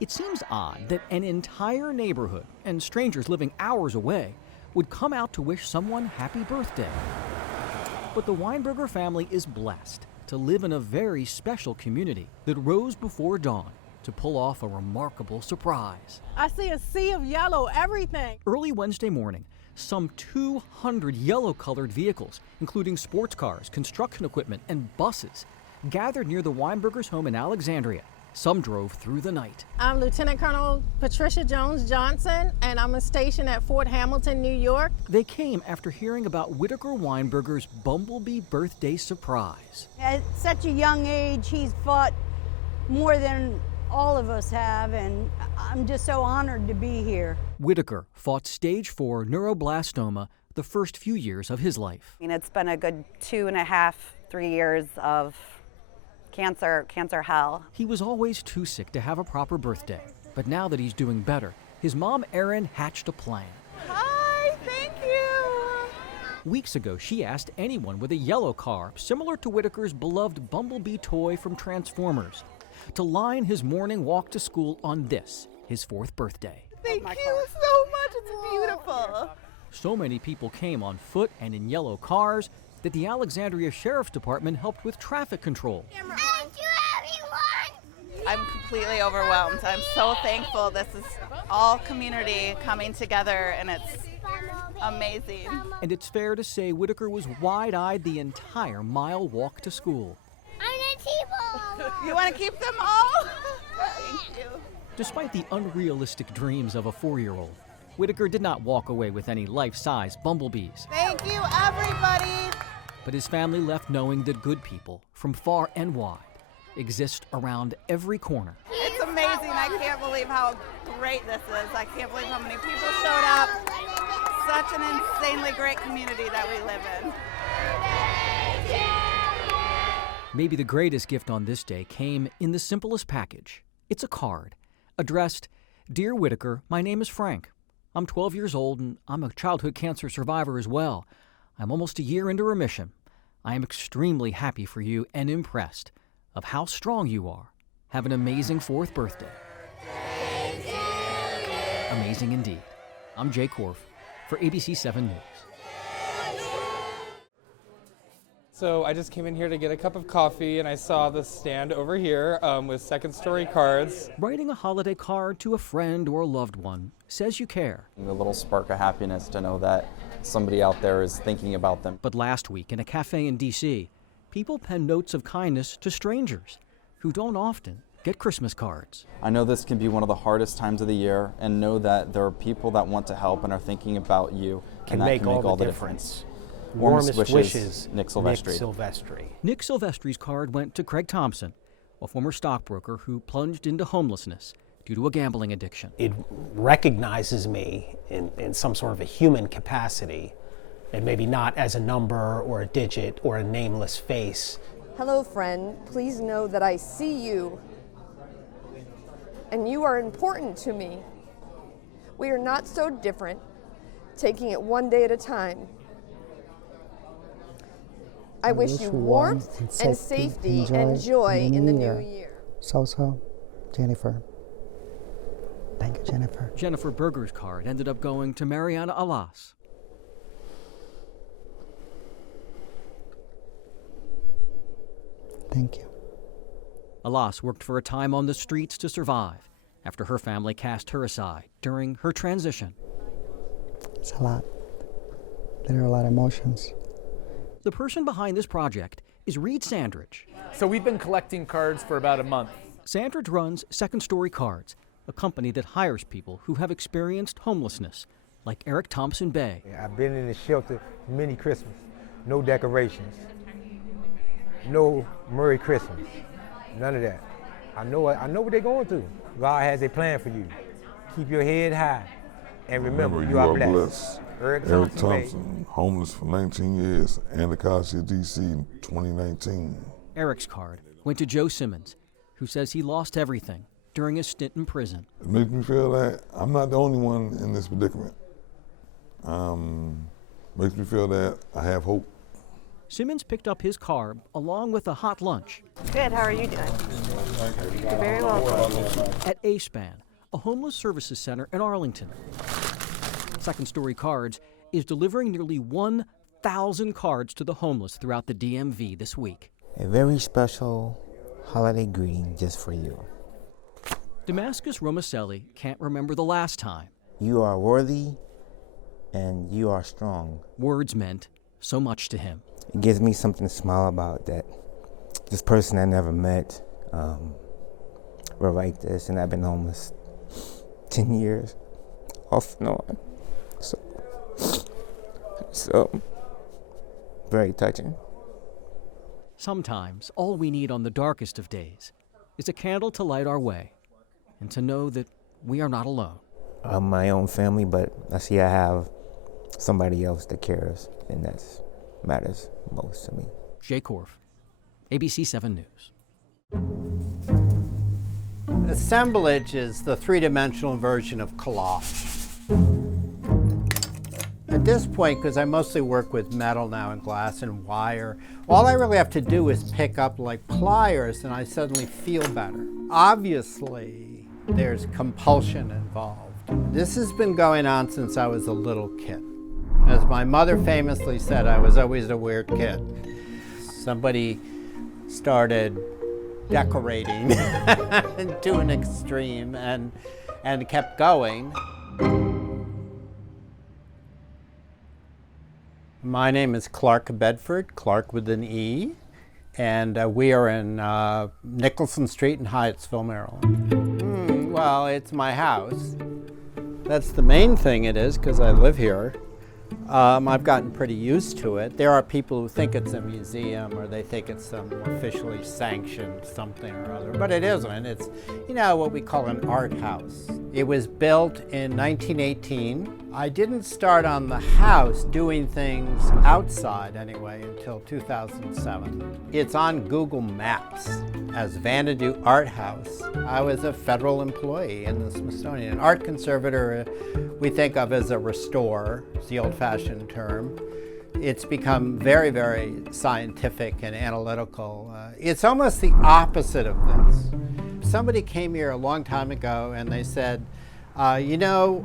It seems odd that an entire neighborhood and strangers living hours away would come out to wish someone happy birthday. But the Weinberger family is blessed to live in a very special community that rose before dawn to pull off a remarkable surprise. I see a sea of yellow, everything. Early Wednesday morning, some 200 yellow-colored vehicles, including sports cars, construction equipment, and buses, gathered near the Weinbergers' home in Alexandria. Some drove through the night. I'm Lieutenant Colonel Patricia Jones Johnson, and I'm stationed at Fort Hamilton, New York. They came after hearing about Whitaker Weinberger's bumblebee birthday surprise. At such a young age, he's fought more than all of us have, and I'm just so honored to be here. Whitaker fought stage 4 neuroblastoma the first few years of his life. I mean, it's been a good 2.5, 3 years of cancer hell. He was always too sick to have a proper birthday, but now that he's doing better, his mom Erin hatched a plan. Hi, thank you. Weeks ago, she asked anyone with a yellow car, similar to Whitaker's beloved bumblebee toy from Transformers, to line his morning walk to school on this, his 4th birthday. Thank you so much, it's beautiful. So many people came on foot and in yellow cars that the Alexandria Sheriff's Department helped with traffic control. Thank you, everyone! I'm completely overwhelmed. I'm so thankful. This is all community coming together, and it's amazing. And it's fair to say Whitaker was wide-eyed the entire mile walk to school. I'm gonna keep all. You want to keep them all? Thank you. Despite the unrealistic dreams of a 4-year-old, Whitaker did not walk away with any life-size bumblebees. Thank you, everybody. But his family left knowing that good people from far and wide exist around every corner. It's amazing. I can't believe how great this is. I can't believe how many people showed up. Such an insanely great community that we live in. Maybe the greatest gift on this day came in the simplest package. It's a card addressed, "Dear Whitaker, my name is Frank. I'm 12 years old and I'm a childhood cancer survivor as well. I'm almost a year into remission. I am extremely happy for you and impressed of how strong you are. Have an amazing 4th birthday." Amazing indeed. I'm Jay Korf for ABC 7 News. So I just came in here to get a cup of coffee, and I saw the stand over here with second-story cards. Writing a holiday card to a friend or a loved one says you care. A little spark of happiness to know that somebody out there is thinking about them. But last week in a cafe in D.C., people penned notes of kindness to strangers who don't often get Christmas cards. I know this can be one of the hardest times of the year, and know that there are people that want to help and are thinking about you, and that can make all the difference. Warmest wishes, Nick Silvestri. Nick Silvestri's card went to Craig Thompson, a former stockbroker who plunged into homelessness due to a gambling addiction. It recognizes me in some sort of a human capacity, and maybe not as a number or a digit or a nameless face. Hello, friend. Please know that I see you, and you are important to me. We are not so different, taking it one day at a time. I wish you warmth and safety and joy in the new year. So, Jennifer. Thank you, Jennifer. Jennifer Berger's card ended up going to Mariana Alas. Thank you. Alas worked for a time on the streets to survive after her family cast her aside during her transition. It's a lot. There are a lot of emotions. The person behind this project is Reed Sandridge. So we've been collecting cards for about a month. Sandridge runs Second Story Cards, a company that hires people who have experienced homelessness, like Eric Thompson Bay. I've been in the shelter many Christmas, no decorations, no Merry Christmas, none of that. I know what they're going through. God has a plan for you. Keep your head high, and remember you are blessed. Eric Thompson, homeless for 19 years, and Eskalis, D.C. in 2019. Eric's card went to Joe Simmons, who says he lost everything during his stint in prison. It makes me feel that I'm not the only one in this predicament. Makes me feel that I have hope. Simmons picked up his card along with a hot lunch. Good, how are you doing? You're very welcome. At A-Span, a homeless services center in Arlington. Second Story Cards is delivering nearly 1,000 cards to the homeless throughout the DMV this week. A very special holiday greeting just for you. Damascus Romaselli can't remember the last time. You are worthy and you are strong. Words meant so much to him. It gives me something to smile about, that this person I never met were like this, and I've been homeless 10 years off and on. So very touching. Sometimes all we need on the darkest of days is a candle to light our way and to know that we are not alone. I'm my own family, but I see I have somebody else that cares, and that matters most to me. Jay Korf, ABC 7 News. Assemblage is the three-dimensional version of collage. At this point, because I mostly work with metal now and glass and wire, all I really have to do is pick up like pliers and I suddenly feel better. Obviously, there's compulsion involved. This has been going on since I was a little kid. As my mother famously said, I was always a weird kid. Somebody started decorating to an extreme and kept going. My name is Clark Bedford, Clark with an E, and we are in Nicholson Street in Hyattsville, Maryland. Well, it's my house. That's the main thing it is, because I live here. I've gotten pretty used to it. There are people who think it's a museum or they think it's some officially sanctioned something or other, but it isn't. It's, you know, what we call an art house. It was built in 1918. I didn't start on the house doing things outside anyway until 2007. It's on Google Maps as Vanadu Art House. I was a federal employee in the Smithsonian. An art conservator we think of as a restorer. It's the old-fashioned term. It's become very, very scientific and analytical. It's almost the opposite of this. Somebody came here a long time ago and they said, you know,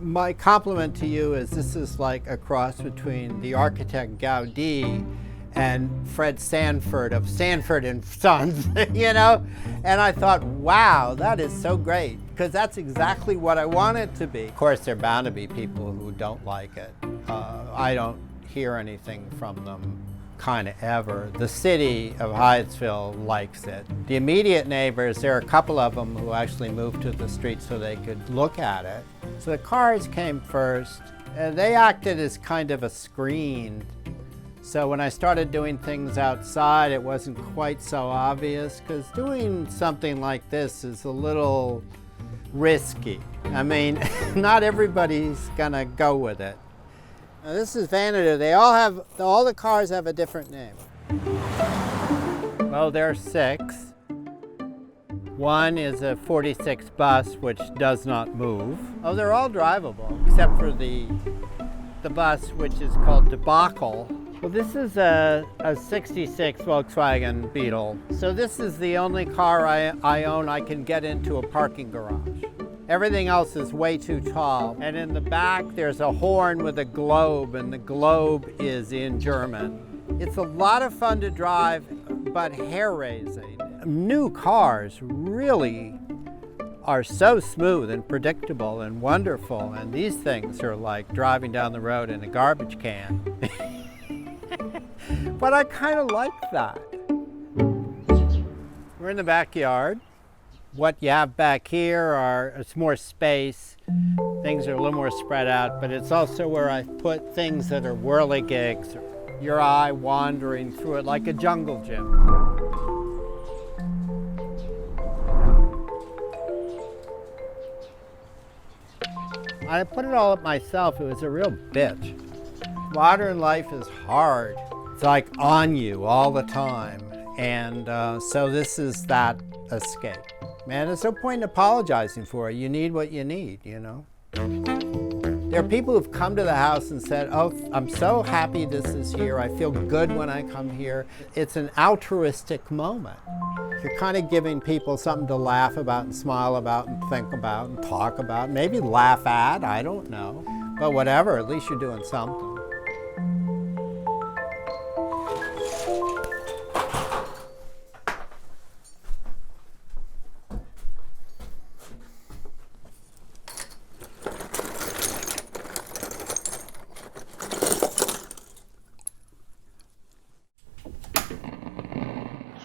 my compliment to you is this is like a cross between the architect Gaudi and Fred Sanford of Sanford and Sons, you know? And I thought, wow, that is so great, because that's exactly what I want it to be. Of course, there are bound to be people who don't like it. I don't hear anything from them kind of ever. The city of Hyattsville likes it. The immediate neighbors, there are a couple of them who actually moved to the street so they could look at it. So the cars came first, and they acted as kind of a screen. So when I started doing things outside, it wasn't quite so obvious, because doing something like this is a little risky. I mean, not everybody's gonna go with it. Now, this is Vanadu. All the cars have a different name. Well, there are 6. One is a 46 bus, which does not move. Oh, they're all drivable, except for the bus, which is called Debacle. Well, this is a 66 Volkswagen Beetle. So this is the only car I own I can get into a parking garage. Everything else is way too tall. And in the back, there's a horn with a globe, and the globe is in German. It's a lot of fun to drive, but hair-raising. New cars really are so smooth and predictable and wonderful, and these things are like driving down the road in a garbage can. But I kind of like that. We're in the backyard. What you have back here it's more space. Things are a little more spread out, but it's also where I put things that are whirligigs, your eye wandering through it like a jungle gym. I put it all up myself. It was a real bitch. Modern life is hard. It's like on you all the time. And so this is that escape. Man, there's no point in apologizing for it. You need what you need, you know? There are people who've come to the house and said, oh, I'm so happy this is here. I feel good when I come here. It's an altruistic moment. You're kind of giving people something to laugh about and smile about and think about and talk about, maybe laugh at, I don't know. But whatever, at least you're doing something.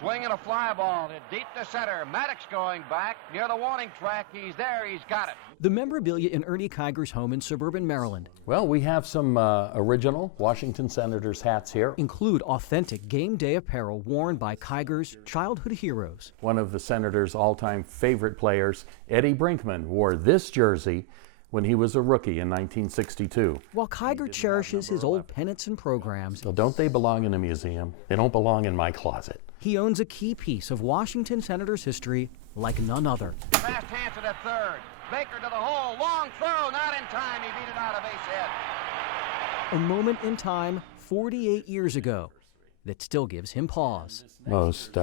Swinging a fly ball to deep to center. Maddox going back near the warning track. He's there. He's got it. The memorabilia in Ernie Kiger's home in suburban Maryland Well, we have some original Washington Senators hats here. include authentic game day apparel worn by Kiger's childhood heroes. One of the Senators' all-time favorite players, Eddie Brinkman, wore this jersey when he was a rookie in 1962. While Kiger cherishes his old pennants and programs, So don't they belong in a museum? They don't belong in my closet. he owns a key piece of Washington Senators history like none other. Fast Hanson at third. Baker to the hole. Long throw. Not in time. He beat it out of base hit. A moment in time 48 years ago that still gives him pause. Most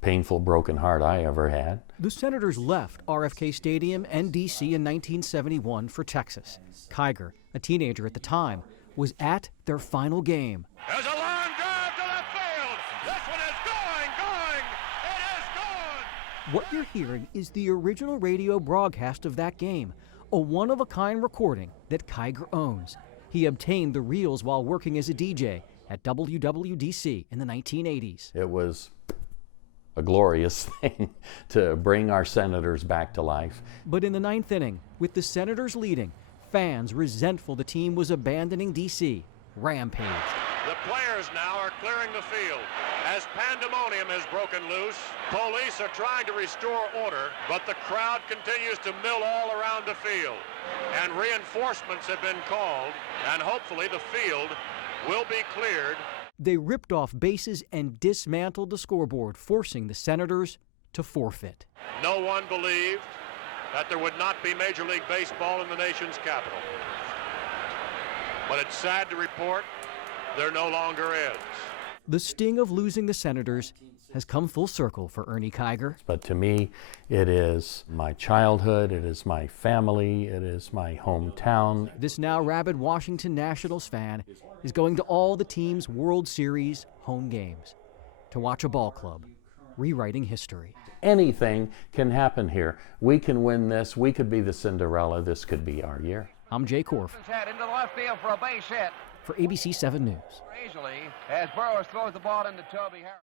painful broken heart I ever had. The Senators left RFK Stadium and D.C. in 1971 for Texas. Kiger, a teenager at the time, was at their final game. There's a long drive to left field. This one is going. It is gone. What you're hearing is the original radio broadcast of that game, a one-of-a-kind recording that Kiger owns. He obtained the reels while working as a DJ at WWDC in the 1980s. It was a glorious thing to bring our Senators back to life. But in the ninth inning, with the Senators leading, fans resentful the team was abandoning D.C. rampaged. The players now are clearing the field as pandemonium has broken loose. Police are trying to restore order, but the crowd continues to mill all around the field. And reinforcements have been called, and hopefully the field will be cleared. They ripped off bases and dismantled the scoreboard, forcing the Senators to forfeit. No one believed that there would not be Major League Baseball in the nation's capital. But it's sad to report there no longer is. The sting of losing the Senators has come full circle for Ernie Kiger. But to me, it is my childhood, it is my family, it is my hometown. This now rabid Washington Nationals fan is going to all the team's World Series home games to watch a ball club rewriting history. Anything can happen here. We can win this. We could be the Cinderella. This could be our year. I'm Jay Korf Head into the left field for a base hit. for ABC 7 News. Easily as Burrows throws the ball into Toby Harris.